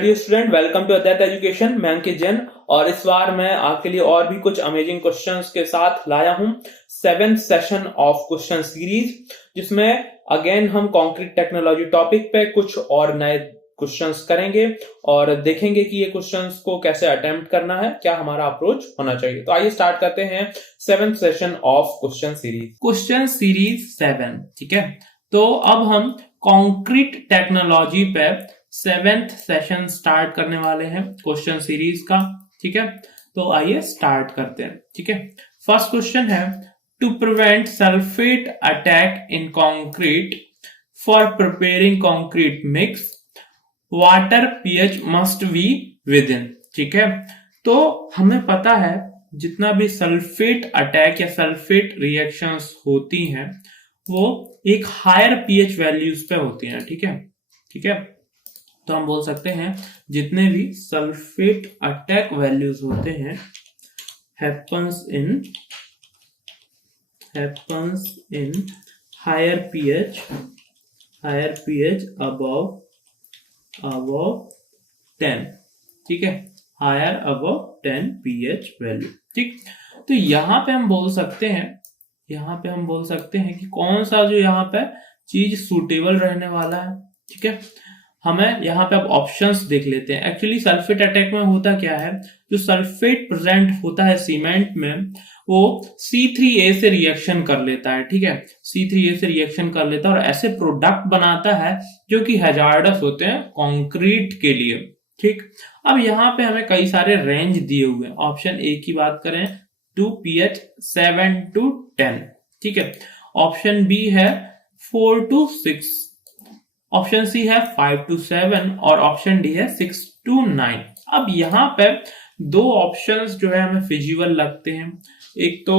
Hello dear student, welcome to Advait education. मैं अंकित जैन और इस बार मैं आपके लिए और भी कुछ अमेजिंग क्वेश्चंस के साथ लाया हूं 7th session of question series, जिसमें अगेन हम कंक्रीट टेक्नोलॉजी टॉपिक पे कुछ और नए क्वेश्चंस करेंगे और देखेंगे कि ये क्वेश्चंस को कैसे अटेम्प्ट करना है, क्या हमारा अप्रोच होना चाहिए। तो आइए स्टार्ट करते हैं 7th session of question series 7। ठीक है, तो अब हम कंक्रीट टेक्नोलॉजी पे 7th सेशन स्टार्ट करने वाले हैं क्वेश्चन सीरीज का। ठीक है, तो आइए स्टार्ट करते हैं। ठीक है, फर्स्ट क्वेश्चन है, to prevent sulphate attack in concrete for preparing concrete mix water pH must be within. ठीक है, तो हमें पता है जितना भी सल्फेट अटैक या सल्फेट रिएक्शंस होती हैं वो एक हायर पीएच वैल्यूज पे होती हैं। ठीक है, ठीक है, तो हम बोल सकते हैं जितने भी सल्फेट अटैक वैल्यूज होते हैं happens in higher pH above 10। ठीक है, higher above 10 pH वैल्यू। ठीक, तो यहां पे हम बोल सकते हैं कि कौन सा जो यहाँ पे चीज सुटेबल रहने वाला है। ठीक है, हमें यहाँ पे अब ऑप्शंस देख लेते हैं। एक्चुअली सल्फेट अटैक में होता क्या है, जो सल्फेट प्रेजेंट होता है सीमेंट में वो C3A से रिएक्शन कर लेता है। ठीक है, C3A से रिएक्शन कर लेता है और ऐसे प्रोडक्ट बनाता है जो कि हैजार्डस होते हैं कंक्रीट के लिए। ठीक, अब यहाँ पे हमें कई सारे रेंज दिए हुए हैं। ऑप्शन ए की बात करें 2pH 7 to 10। ठीक है, ऑप्शन बी है 4 to 6, ऑप्शन सी है 5 to 7 और ऑप्शन डी है 6 to 9। अब यहाँ पे दो ऑप्शंस जो है हमें फिजिबल लगते हैं। एक तो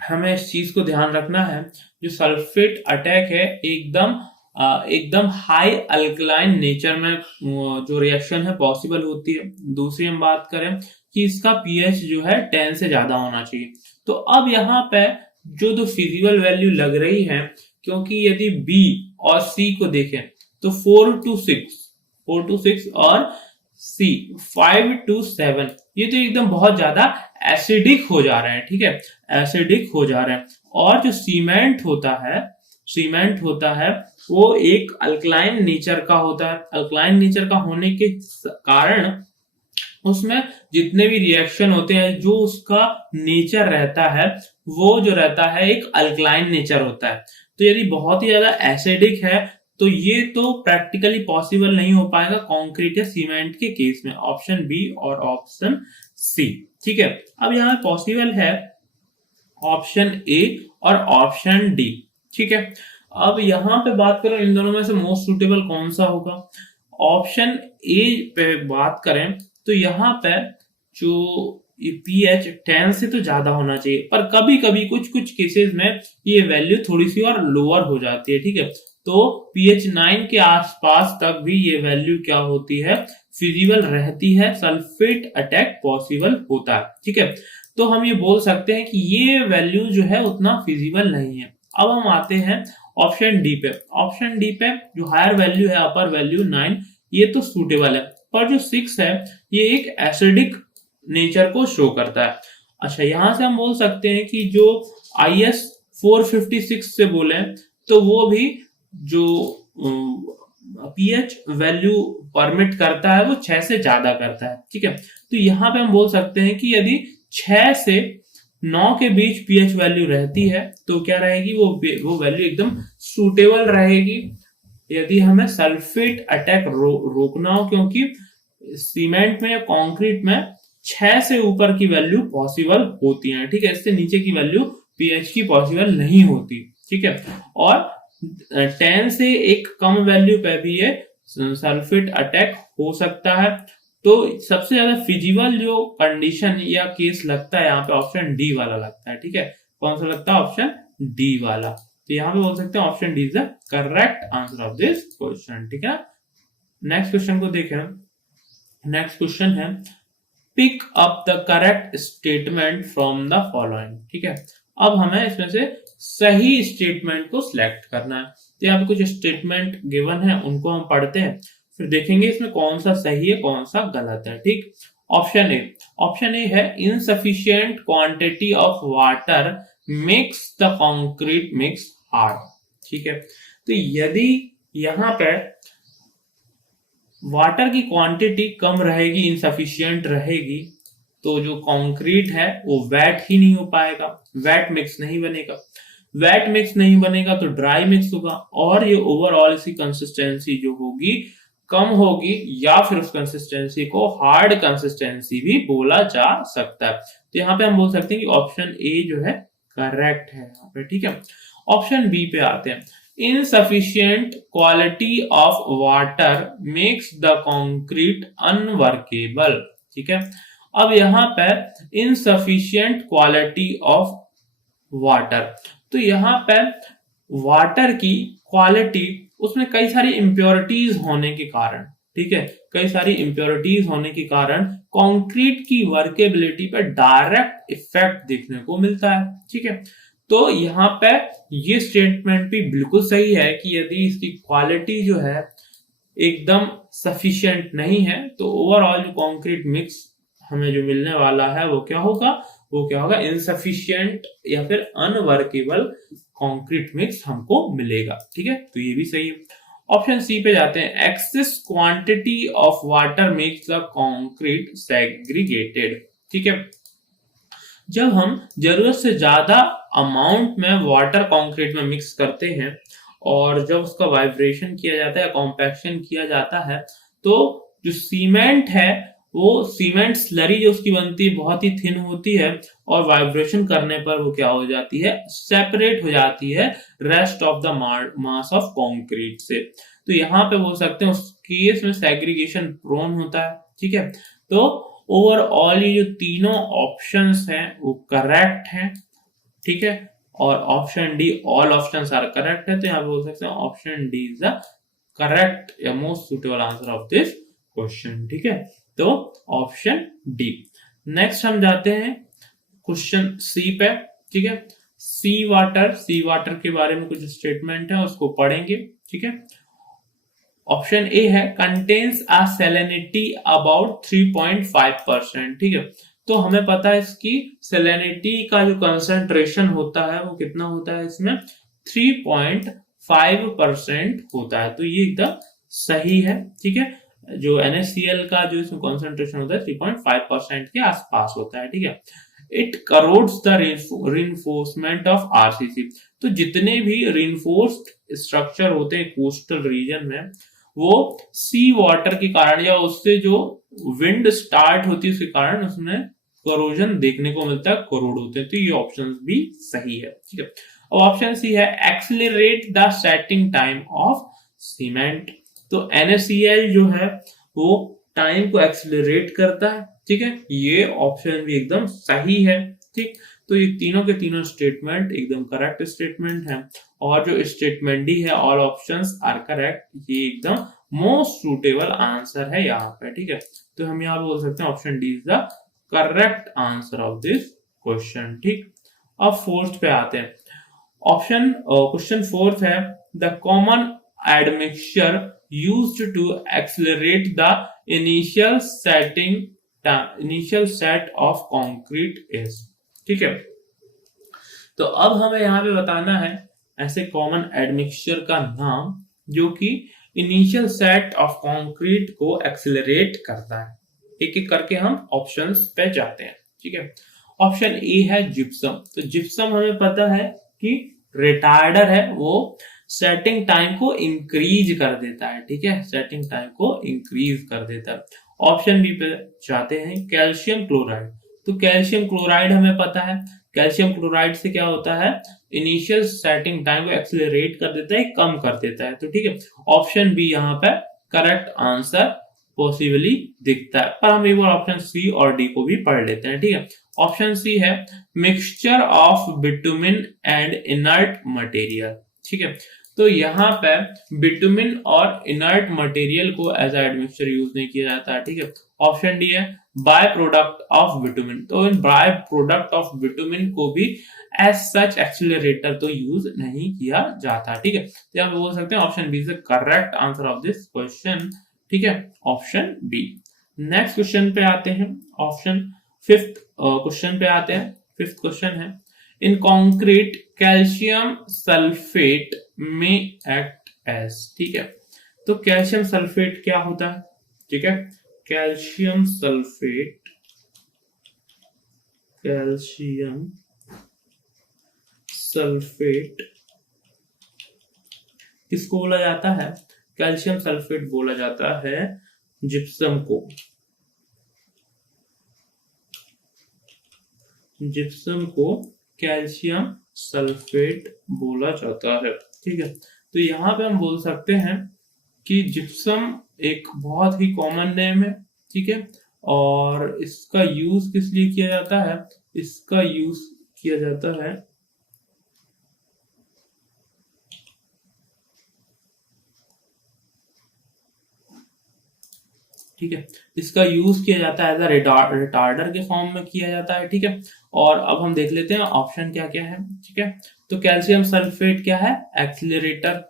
हमें इस चीज को ध्यान रखना है, जो सल्फेट अटैक है एकदम हाई अल्कलाइन नेचर में जो रिएक्शन है पॉसिबल होती है। दूसरी हम बात करें कि इसका पीएच जो है 10 से ज्यादा होना चाहिए। तो अब यहाँ पे जो दो फिजिबल वैल्यू लग रही है, क्योंकि यदि बी और सी को देखें तो 4 to 6 और सी 5 to 7, ये तो एकदम बहुत ज्यादा एसिडिक हो जा रहे हैं। ठीक है, एसिडिक हो जा रहे हैं। और जो सीमेंट होता है वो एक अल्कलाइन नेचर का होता है। अल्कलाइन नेचर का होने के कारण उसमें जितने भी रिएक्शन होते हैं, जो उसका नेचर रहता है वो जो रहता है एक अल्कलाइन नेचर होता है। तो यदि बहुत ही ज्यादा एसिडिक है तो ये तो प्रैक्टिकली पॉसिबल नहीं हो पाएगा कंक्रीट या सीमेंट के केस में। ऑप्शन बी और ऑप्शन सी। ठीक है, अब यहाँ पॉसिबल है ऑप्शन ए और ऑप्शन डी। ठीक है, अब यहाँ पे बात करें इन दोनों में से मोस्ट सुटेबल कौन सा होगा। ऑप्शन ए पे बात करें तो यहाँ पे जो pH 10 से तो ज्यादा होना चाहिए, पर कभी कभी कुछ केसेस में ये वैल्यू थोड़ी सी और लोअर हो जाती है। ठीक है, तो pH 9 के आसपास तक भी ये वैल्यू क्या होती है, फिजिबल रहती है। सल्फेट अटैक पॉसिबल होता है। ठीक है, तो हम ये बोल सकते हैं कि ये वैल्यू जो है उतना फिजिबल नहीं है। अब हम आते हैं ऑप्शन डी पे। ऑप्शन डी पे जो हायर वैल्यू है, अपर वैल्यू 9, ये तो सूटेबल है, पर जो 6 है ये एक एसिडिक नेचर को शो करता है। अच्छा, यहां से हम बोल सकते हैं कि जो IS 456 से बोले तो वो भी जो pH वैल्यू परमिट करता है वो 6 से ज्यादा करता है। ठीक है, तो यहाँ पे हम बोल सकते हैं कि यदि 6 से 9 के बीच pH वैल्यू रहती है तो क्या रहेगी, वो वैल्यू एकदम सूटेबल रहेगी यदि हमें सल्फेट अटैक रोकना हो, क्योंकि सीमेंट में या कंक्रीट में 6 से ऊपर की वैल्यू पॉसिबल होती है। ठीक है, इससे नीचे की वैल्यू pH की पॉसिबल नहीं होती। ठीक है, और 10 से एक कम वैल्यू पे भी ये सल्फेट अटैक हो सकता है। तो सबसे ज्यादा फिजिबल जो कंडीशन या केस लगता है यहाँ पे ऑप्शन डी वाला लगता है। ठीक है, कौन सा लगता है, ऑप्शन डी वाला। तो यहाँ पे बोल सकते हैं option D is the correct answer of this question. ठीक है, नेक्स्ट क्वेश्चन को देखें। नेक्स्ट क्वेश्चन है, pick up the correct statement from the following. ठीक है, अब हमें इसमें से सही स्टेटमेंट को सिलेक्ट करना है। तो यहाँ पे कुछ स्टेटमेंट गिवन है, उनको हम पढ़ते हैं। फिर देखेंगे इसमें कौन सा सही है कौन सा गलत है। ठीक, ऑप्शन ए है insufficient quantity of water makes the concrete mix hard. ठीक है, तो यदि यहाँ पे वाटर की क्वांटिटी कम रहेगी, इनसफिशिएंट रहेगी, तो जो कंक्रीट है वो वेट ही नहीं हो पाएगा, वेट मिक्स नहीं बनेगा। वेट मिक्स नहीं बनेगा तो ड्राई मिक्स होगा और ये ओवरऑल इसकी कंसिस्टेंसी जो होगी कम होगी, या फिर उस कंसिस्टेंसी को हार्ड कंसिस्टेंसी भी बोला जा सकता है। तो यहाँ पे हम बोल सकते हैं कि ऑप्शन ए जो है करेक्ट है यहाँ पे। ठीक है, ऑप्शन बी पे आते हैं। Insufficient quality of water makes the concrete unworkable. ठीक है, अब यहाँ पे इनसफिशिएंट क्वालिटी ऑफ वाटर, तो यहाँ पे वाटर की क्वालिटी, उसमें कई सारी इम्प्योरिटीज होने के कारण, ठीक है, कई सारी इम्प्योरिटीज होने के कारण कंक्रीट की वर्केबिलिटी पे डायरेक्ट इफेक्ट देखने को मिलता है। ठीक है, तो यहाँ पे ये स्टेटमेंट भी बिल्कुल सही है कि यदि इसकी क्वालिटी जो है एकदम सफिशिएंट नहीं है तो ओवरऑल जो कंक्रीट मिक्स हमें जो मिलने वाला है वो क्या होगा, इनसफिशिएंट या फिर अनवर्केबल कंक्रीट मिक्स हमको मिलेगा। ठीक है, तो ये भी सही है। ऑप्शन सी पे जाते हैं। Excess quantity of water makes the concrete segregated. ठीक है, जब हम जरूरत से ज्यादा अमाउंट में वाटर कंक्रीट में मिक्स करते हैं और जब उसका वाइब्रेशन किया जाता है, कॉम्पैक्शन किया जाता है, तो जो सीमेंट है वो सीमेंट स्लरी जो उसकी बनती है बहुत ही थिन होती है और वाइब्रेशन करने पर वो क्या हो जाती है, सेपरेट हो जाती है rest of the mass of concrete से। तो यहाँ पे बोल सकते हैं उस केस में सेग्रीगेशन प्रोन होता है। ठीक है, तो ओवरऑल ये जो तीनों ऑप्शंस हैं वो करेक्ट हैं। ठीक है, और option D, all options are correct है, तो यहाँ पे बोल सकते हैं option D is the correct या most suitable answer of this question. ठीक है, तो ऑप्शन डी। नेक्स्ट हम जाते हैं क्वेश्चन सी पे। ठीक है, सी वाटर के बारे में कुछ स्टेटमेंट है उसको पढ़ेंगे। ठीक है, ऑप्शन ए है कंटेन्स अ सैलिनिटी अबाउट 3.5%। ठीक है, तो हमें पता है इसकी सैलिनिटी का जो कंसंट्रेशन होता है वो कितना होता है, इसमें 3.5% होता है, तो ये एकदम सही है। ठीक है, जो NaCl का जो इसमें कंसंट्रेशन होता है 3.5% के आसपास होता है। ठीक है, it crores the reinforcement of RCC, तो जितने भी रिइंफोर्स्ड स्ट्रक्चर होते हैं कोस्टल रीजन में वो सी वाटर के कारण या उससे जो विंड स्टार्ट होती है उसके कारण उसमें करोजन देखने को मिलता है, करोड होते हैं, तो ये ऑप्शन भी सही है। ठीक है, अब ऑप्शन सी है accelerate the setting time of cement, तो NaCl जो है वो टाइम को एक्सीलरेट करता है। ठीक है, ये ऑप्शन भी एकदम सही है। ठीक, तो ये तीनों के तीनों स्टेटमेंट एकदम करेक्ट स्टेटमेंट है और जो स्टेटमेंट डी है ऑल ऑप्शंस आर करेक्ट, ये एकदम मोस्ट सुटेबल आंसर है यहाँ पे। ठीक है, तो हम यहाँ बोल सकते हैं option D is the correct answer of this question. ठीक, अब फोर्थ पे आते हैं। क्वेश्चन फोर्थ है the common admixture used to accelerate the initial set of concrete is। ठीक है, तो अब हमें यहाँ पे बताना है ऐसे कॉमन एडमिक्सचर का नाम जो कि इनिशियल सेट ऑफ कंक्रीट को एक्सेलरेट करता है। एक एक करके हम ऑप्शंस पे जाते हैं। ठीक है, ऑप्शन ए है जिप्सम, तो जिप्सम हमें पता है कि रिटार्डर है, वो सेटिंग टाइम को इंक्रीज कर देता है। ठीक है, सेटिंग टाइम को इंक्रीज कर देता है। ऑप्शन बी पे जाते हैं कैल्शियम क्लोराइड, तो कैल्शियम क्लोराइड हमें पता है कैल्शियम क्लोराइड से क्या होता है, इनिशियल सेटिंग टाइम को एक्सेलरेट कर देता है, कम कर देता है। तो ठीक है, ऑप्शन बी यहाँ पे करेक्ट आंसर पॉसिबली दिखता है, पर हम एक बार ऑप्शन सी और डी को भी पढ़ लेते हैं। ठीक है, ऑप्शन सी है mixture of bitumen and inert material. ठीक है, तो यहाँ पे बिटुमिन और इनर्ट मटेरियल को एज एडमिक्सचर यूज नहीं किया जाता है। ठीक है, ऑप्शन डी है बाय प्रोडक्ट ऑफ बिटुमिन, तो in by product of bitumen को भी एज सच एक्सीलरेटर तो यूज नहीं किया जाता। ठीक है, तो आप बोल सकते हैं option B is the correct answer of this question ठीक है, ऑप्शन बी। नेक्स्ट क्वेश्चन पे आते हैं, ऑप्शन फिफ्थ क्वेश्चन पे आते हैं। फिफ्थ क्वेश्चन है, इन कॉन्क्रीट कैल्शियम सल्फेट में एक्ट एज, ठीक है, तो कैल्शियम सल्फेट क्या होता है, ठीक है, कैल्शियम सल्फेट, कैल्शियम सल्फेट किसको बोला जाता है, कैल्शियम सल्फेट बोला जाता है जिप्सम को, जिप्सम को कैल्शियम सल्फेट बोला जाता है, ठीक है। तो यहाँ पे हम बोल सकते हैं कि जिप्सम एक बहुत ही कॉमन नेम है, ठीक है, और इसका यूज किस लिए किया जाता है, इसका यूज किया जाता है ठीक है, इसका यूज किया जाता है एज अ रिटार्डर के फॉर्म में किया जाता है, ठीक है। और अब हम देख लेते हैं ऑप्शन क्या क्या है, ठीक है। तो कैल्शियम सल्फेट क्या है, एक्सिलरेटर,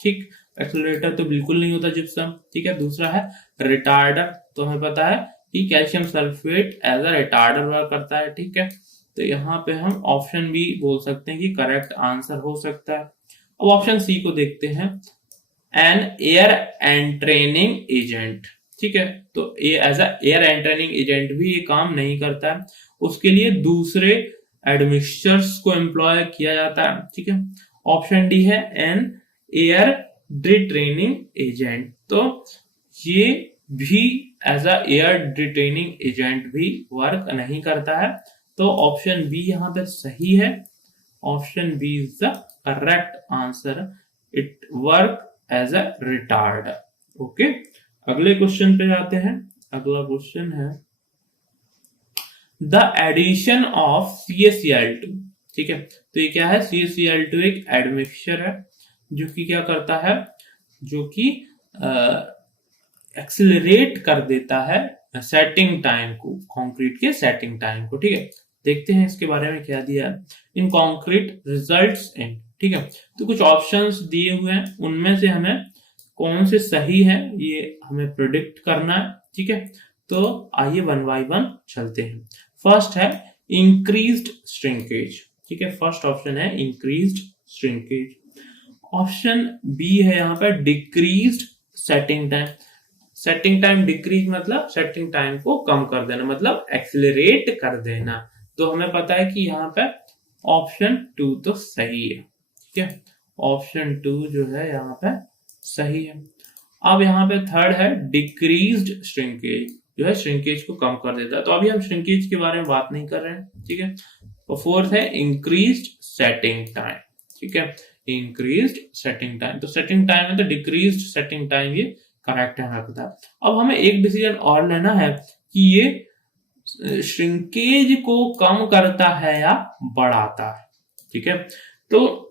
ठीक, एक्सिलरेटर तो बिल्कुल नहीं होता जिप्सम, ठीक है। दूसरा है रिटार्डर, तो हमें पता है कि calcium sulphate as a retarder work करता है, ठीक है। तो यहाँ पे हम ऑप्शन बी बोल सकते हैं कि करेक्ट आंसर हो सकता है। अब ऑप्शन सी को देखते हैं, एन एयर एंट्रेनिंग एजेंट, ठीक है, तो as a air entraining agent भी ये काम नहीं करता है, उसके लिए दूसरे एडमिक्सचर्स को एम्प्लॉय किया जाता है, ठीक है। ऑप्शन डी है एन एयर डिट्रेनिंग एजेंट, तो ये भी एज अ एयर डिट्रेनिंग एजेंट भी वर्क नहीं करता है, तो ऑप्शन बी यहाँ पे सही है, option B is the correct answer, it work as a retarder, okay. अगले क्वेश्चन पे जाते हैं, अगला क्वेश्चन है द एडिशन ऑफ CaCl2, ठीक है, तो ये क्या है, CaCl2 एक एडमिक्सचर है जो कि क्या करता है, जो कि एक्सिलरेट कर देता है सेटिंग टाइम को, कंक्रीट के सेटिंग टाइम को, ठीक है। देखते हैं इसके बारे में क्या दिया है, इन कंक्रीट रिजल्ट्स इन, ठीक है, तो कुछ ऑप्शंस दिए हुए हैं, उनमें से हमें कौन से सही है ये हमें प्रिडिक्ट करना है, ठीक है। तो आइए वन बाय वन चलते हैं। फर्स्ट है इंक्रीज्ड श्रिंकेज, ठीक है, फर्स्ट ऑप्शन है इंक्रीज्ड श्रिंकेज। ऑप्शन बी है यहाँ पर decreased setting time, setting time decrease मतलब सेटिंग टाइम को कम कर देना, मतलब एक्सिलरेट कर देना, तो हमें पता है कि यहाँ पे ऑप्शन 2 तो सही है, ठीक है, ऑप्शन 2 जो है यहाँ पे सही है। अब यहाँ पे थर्ड है डिक्रीज्ड श्रिंकेज, जो है श्रिंकेज को कम कर देता है, तो अभी हम श्रिंकेज के बारे में बात नहीं कर रहे हैं, ठीक है। और फोर्थ है इंक्रीज्ड सेटिंग टाइम, ठीक है, इंक्रीज्ड सेटिंग टाइम, तो सेटिंग टाइम है तो डिक्रीज्ड सेटिंग टाइम ये करेक्ट है हमें पता है। अब हमें एक डिसीजन और लेना है कि ये श्रिंकेज को कम करता है या बढ़ाता है, ठीक है। तो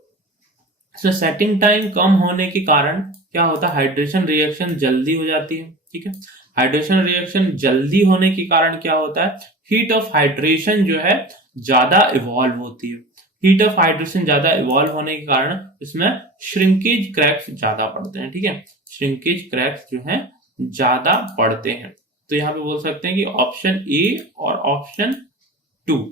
सेटिंग टाइम कम होने के कारण क्या होता है, हाइड्रेशन रिएक्शन जल्दी हो जाती है, ठीक है। हाइड्रेशन रिएक्शन जल्दी होने के कारण क्या होता है, हीट ऑफ हाइड्रेशन जो है ज्यादा इवॉल्व होती है, हीट ऑफ हाइड्रेशन ज्यादा इवॉल्व होने के कारण इसमें श्रिंकेज क्रैक्स ज्यादा पड़ते हैं, ठीक है, श्रिंकेज क्रैक्स जो है ज्यादा पड़ते हैं, तो यहाँ पे बोल सकते हैं कि ऑप्शन ए और ऑप्शन 2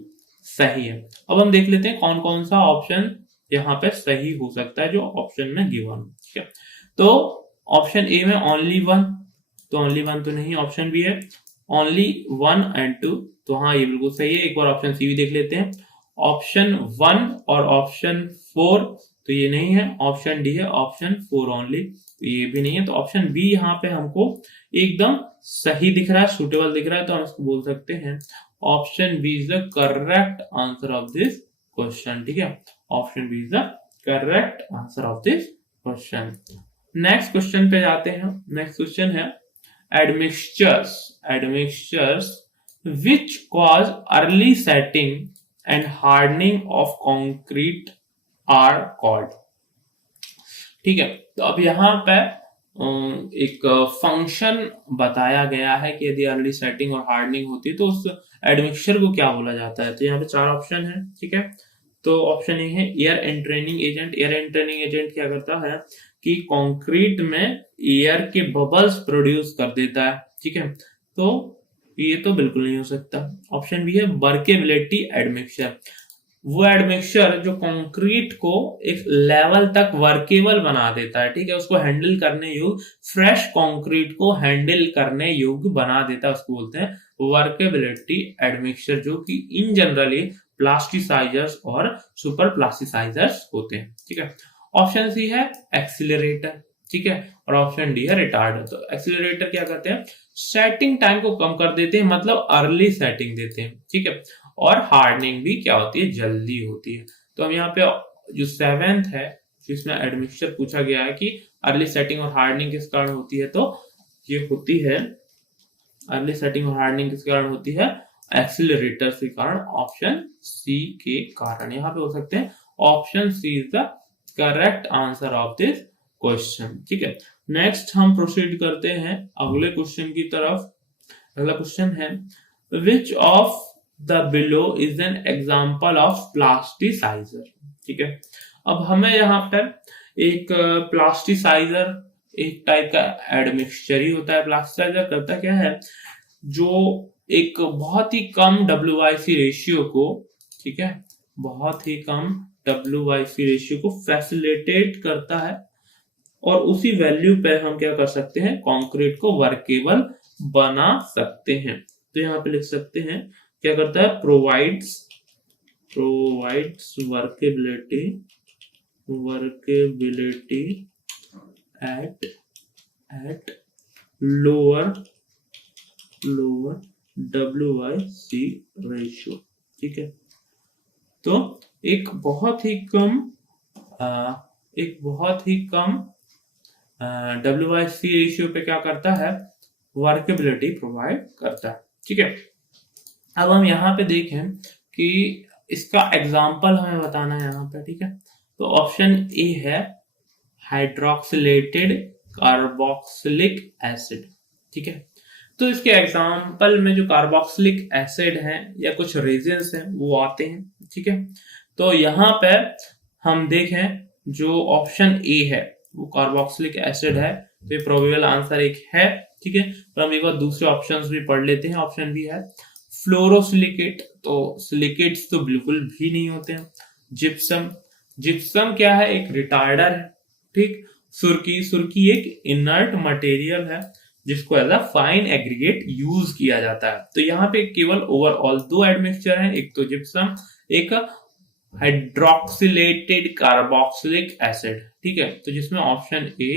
सही है। अब हम देख लेते हैं कौन कौन सा ऑप्शन यहाँ पे सही हो सकता है जो ऑप्शन में गिवन, ठीक है। तो ऑप्शन ए में ओनली वन, तो ओनली वन तो नहीं, ऑप्शन बी है ओनली 1 एंड 2, तो हाँ ये बिल्कुल सही है। एक बार ऑप्शन सी भी देख लेते हैं, ऑप्शन 1 और ऑप्शन 4 तो ये नहीं है, ऑप्शन डी है ऑप्शन 4 ओनली, तो ये भी नहीं है, तो ऑप्शन बी यहाँ पे हमको एकदम सही दिख रहा है, सुटेबल दिख रहा है, तो हम इसको बोल सकते हैं option B is the correct answer of this question, ठीक है, option B is the correct answer of this question. Next question पे जाते हैं, नेक्स्ट क्वेश्चन है admixtures which cause early setting and hardening of concrete are called, ठीक है। तो अब यहाँ पे एक फंक्शन बताया गया है कि यदि अर्ली सेटिंग और हार्डनिंग होती है तो उस एडमिक्सचर को क्या बोला जाता है, तो यहाँ पे 4 ऑप्शन है, ठीक है। तो ऑप्शन ए है air entraining agent, air entraining agent क्या करता है कि कंक्रीट में एयर के बबल्स प्रोड्यूस कर देता है, ठीक है। तो ये तो बिल्कुल नहीं हो सकता। ऑप्शन बी है वर्केबिलिटी एडमिक्सचर, वो एडमिक्सचर जो कंक्रीट को एक लेवल तक वर्केबल बना देता है, ठीक है, उसको हैंडल करने योग्य, फ्रेश कंक्रीट को हैंडल करने योग्य बना देता है, उसको बोलते हैं वर्केबिलिटी एडमिक्सचर, जो कि इन जनरली प्लास्टिसाइजर्स और सुपर प्लास्टिसाइजर्स होते हैं, ठीक है। ऑप्शन सी है एक्सीलरेटर, ठीक है, और ऑप्शन डी है रिटार्डर। तो एक्सीलरेटर क्या करते हैं, सेटिंग टाइम को कम कर देते हैं, मतलब अर्ली सेटिंग देते हैं, ठीक है, और हार्डनिंग भी क्या होती है, जल्दी होती है। तो हम यहाँ पे जो 7th है जिसमें एडमिक्सचर पूछा गया है कि अर्ली सेटिंग और हार्डनिंग किस कारण होती है, तो ये होती है अर्ली सेटिंग और हार्डनिंग किस कारण होती है, एक्सीलरेटर के कारण, ऑप्शन सी के कारण। यहाँ पे हो सकते हैं option C is the correct answer of this question, ठीक है। नेक्स्ट हम प्रोसीड करते हैं अगले क्वेश्चन की तरफ। अगला क्वेश्चन है which of the below is an example of plasticiser, ठीक है। अब हमें यहाँ पर एक प्लास्टिसाइजर एक टाइप का एडमिक्सचर ही होता है। प्लास्टिसाइजर करता क्या है, जो एक बहुत ही कम WIC रेशियो को, ठीक है, बहुत ही कम WIC रेशियो को फैसिलिटेट करता है, और उसी वैल्यू पे हम क्या कर सकते हैं, कंक्रीट को वर्केबल बना सकते हैं। तो यहाँ पे लिख सकते हैं क्या करता है, provides workability at lower WIC ratio, ठीक है। तो एक बहुत ही कम WIC रेशियो पे क्या करता है, वर्केबिलिटी प्रोवाइड करता है, ठीक है। अब हम यहाँ पे देखें कि इसका एग्जाम्पल हमें बताना है यहाँ पे, ठीक है। तो ऑप्शन ए है हाइड्रोक्सिलेटेड कार्बोक्सिलिक एसिड, ठीक है। तो इसके एग्जाम्पल में जो कार्बोक्सिलिक एसिड है या कुछ रेजिन्स हैं वो आते हैं, ठीक है। तो यहाँ पे हम देखें जो ऑप्शन ए है वो कार्बोक्सिलिक एसिड है, तो ये प्रोबेबल आंसर एक है, ठीक है। तो हम एक बार दूसरे ऑप्शंस भी पढ़ लेते हैं। ऑप्शन बी है फ्लोरोसिलिकेट, तो सिलिकेट्स तो बिल्कुल भी नहीं होते हैं। जिप्सम क्या है, एक रिटार्डर है, ठीक। सुर्की एक इनर्ट मटेरियल है जिसको as a fine aggregate use किया जाता है। तो यहाँ पे केवल ओवरऑल 2 एडमिक्सचर हैं, एक तो जिप्सम, एक हाइड्रोक्सिलेटेड कार्बोक्सिलिक एसिड, ठीक है। तो जिसमें option A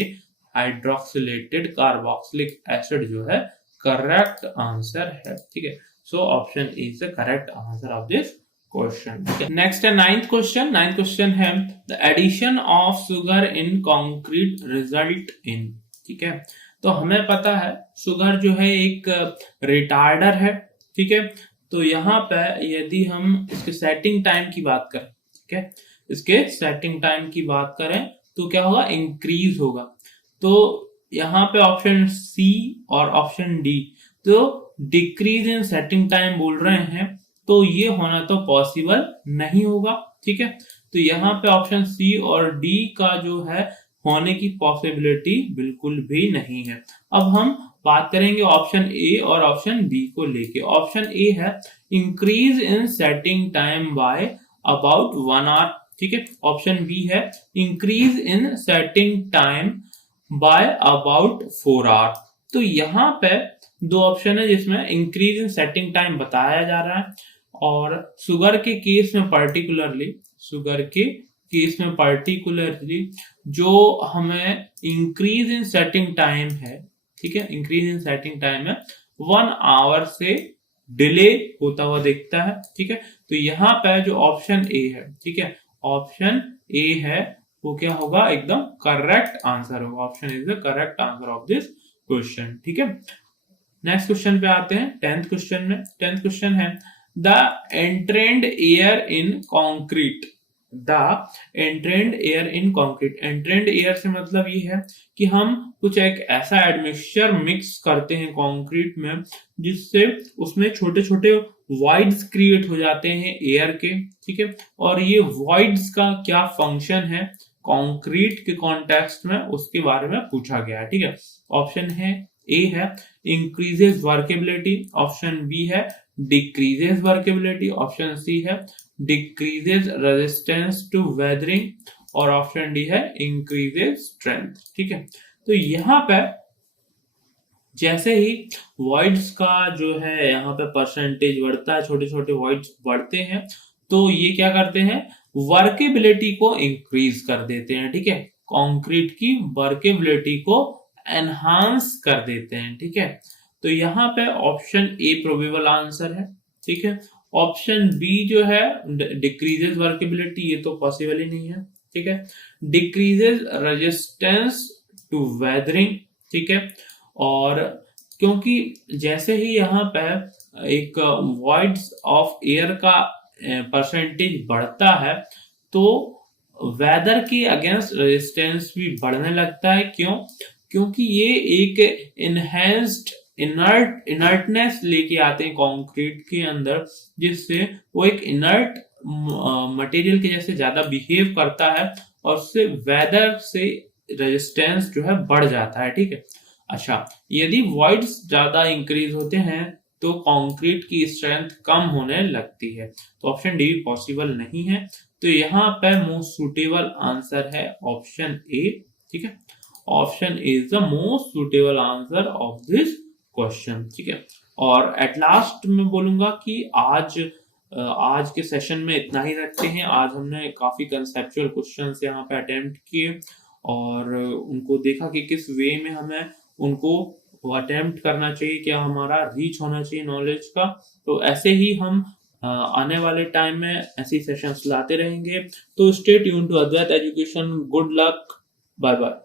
hydroxylated carboxylic acid जो है करेक्ट आंसर है, ठीक है। So option A is the correct answer of this question. Next है 9th क्वेश्चन। 9th क्वेश्चन है the addition of sugar in concrete result in, ठीक है। तो हमें पता है शुगर जो है एक रिटार्डर है, ठीक है। तो यहाँ पे यदि हम इसके सेटिंग टाइम की बात करें, ठीक है, इसके सेटिंग टाइम की बात करें तो क्या होगा, इंक्रीज होगा। तो यहाँ पे ऑप्शन सी और ऑप्शन डी तो डिक्रीज इन सेटिंग टाइम बोल रहे हैं, तो ये होना तो पॉसिबल नहीं होगा, ठीक है। तो यहाँ पे ऑप्शन सी और डी का जो है होने की पॉसिबिलिटी बिल्कुल भी नहीं है। अब हम बात करेंगे ऑप्शन ए और ऑप्शन बी को लेके। ऑप्शन ए है increase in setting time by about 1 hour, ठीक है। ऑप्शन बी है increase in setting time by about 4 hour. तो यहाँ पे 2 ऑप्शन है जिसमें इंक्रीज इन सेटिंग टाइम बताया जा रहा है, और शुगर के केस में पर्टिकुलरली जो हमें इंक्रीज इन सेटिंग टाइम है, ठीक है, इंक्रीज इन सेटिंग टाइम है 1 आवर से डिले होता हुआ दिखता है, ठीक है। तो यहाँ पे जो ऑप्शन ए है, ठीक है, ऑप्शन ए है वो क्या होगा, एकदम करेक्ट आंसर होगा। Option is the correct answer of this question, ठीक है। नेक्स्ट क्वेश्चन पे आते हैं 10th क्वेश्चन में। 10th क्वेश्चन है the entrained air in concrete. Entrained air से मतलब ये है कि हम कुछ एक ऐसा एडमिक्सचर मिक्स करते हैं कंक्रीट में जिससे उसमें छोटे छोटे वॉइड्स क्रिएट हो जाते हैं एयर के, ठीक है। और ये वॉइड्स का क्या फंक्शन है कंक्रीट के कॉन्टेक्स्ट में उसके बारे में पूछा गया है, ठीक है। ऑप्शन है ए है इंक्रीजेस वर्केबिलिटी, ऑप्शन बी है डिक्रीजेस वर्केबिलिटी, ऑप्शन सी है डिक्रीजेस रेजिस्टेंस टू वेदरिंग और ऑप्शन डी है इंक्रीजेस स्ट्रेंथ, ठीक है। तो यहाँ पे जैसे ही वॉइड्स का जो है यहाँ पे परसेंटेज बढ़ता है, छोटे छोटे वॉइड्स बढ़ते हैं, तो ये क्या करते हैं, वर्केबिलिटी को इंक्रीज कर देते हैं, ठीक है। कंक्रीट की वर्केबिलिटी को एनहांस कर देते हैं, ठीक है। तो यहाँ पे ऑप्शन ए प्रोबेबल आंसर है, ठीक है। ऑप्शन बी जो है डिक्रीजेस वर्केबिलिटी, ये तो पॉसिबल ही नहीं है, ठीक है। डिक्रीजेस रेजिस्टेंस टू वेदरिंग, ठीक है। और क्योंकि जैसे ही यहाँ पे एक वॉइड्स ऑफ एयर का परसेंटेज बढ़ता है तो वेदर के अगेंस्ट रेजिस्टेंस भी बढ़ने लगता है। क्यों? क्योंकि ये एक इनहेंस्ड इनर्टनेस लेके आते हैं कंक्रीट के अंदर, जिससे वो एक इनर्ट मटेरियल के जैसे ज्यादा बिहेव करता है और उससे वेदर से रेजिस्टेंस जो है बढ़ जाता है, ठीक है। अच्छा, यदि वॉइड्स ज्यादा इंक्रीज होते हैं तो कंक्रीट की स्ट्रेंथ कम होने लगती है, तो ऑप्शन डी पॉसिबल नहीं है। तो यहाँ पे मोस्ट सुटेबल आंसर है ऑप्शन ए, ठीक है। Option A is the most suitable answer of this question, ठीक है। और एट लास्ट मैं बोलूंगा कि आज के सेशन में इतना ही रखते हैं। आज हमने काफी कंसेप्चुअल क्वेश्चंस यहाँ पे अटेम्प्ट किए और उनको देखा कि किस वे में हमें उनको अटेम्प्ट करना चाहिए, क्या हमारा रीच होना चाहिए नॉलेज का। तो ऐसे ही हम आने वाले टाइम में ऐसी सेशंस लाते रहेंगे। तो stay tune to Advait education. Good luck, bye bye.